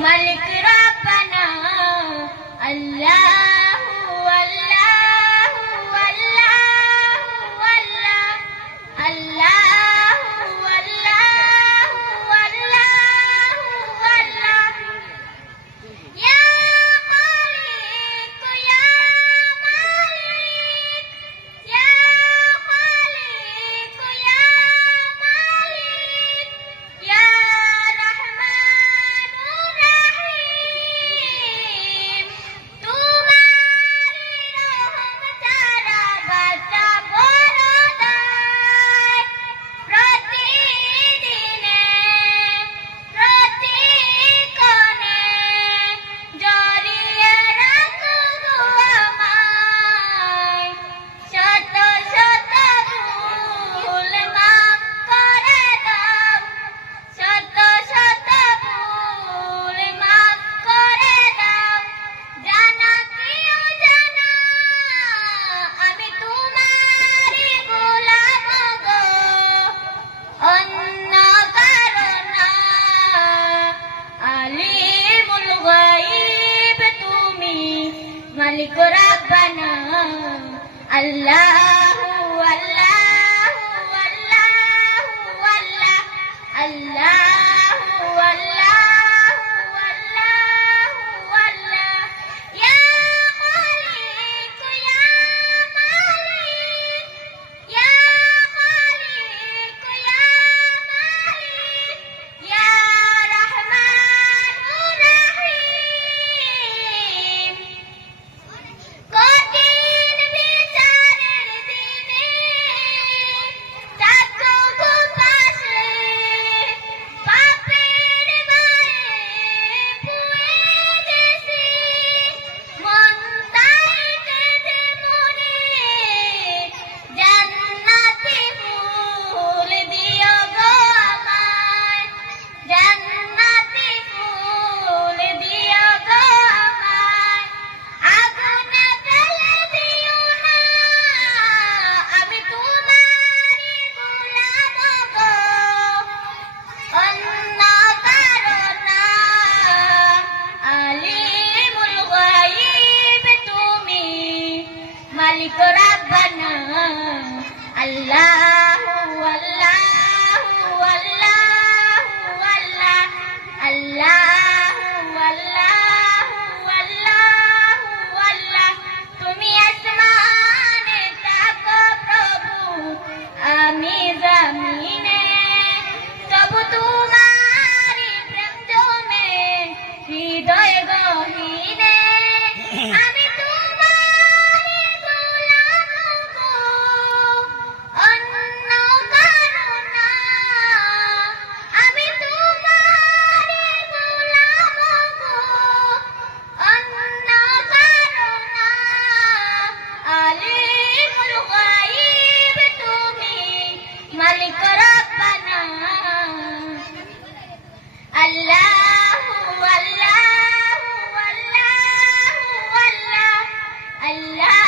মালিক রাব্বানা আল্লাহু মালিক রাব্বানা। আল্লাহ মালিক রব্বানা আল্লাহ। مالک ربنا اللہ اللہ اللہ اللہ اللہ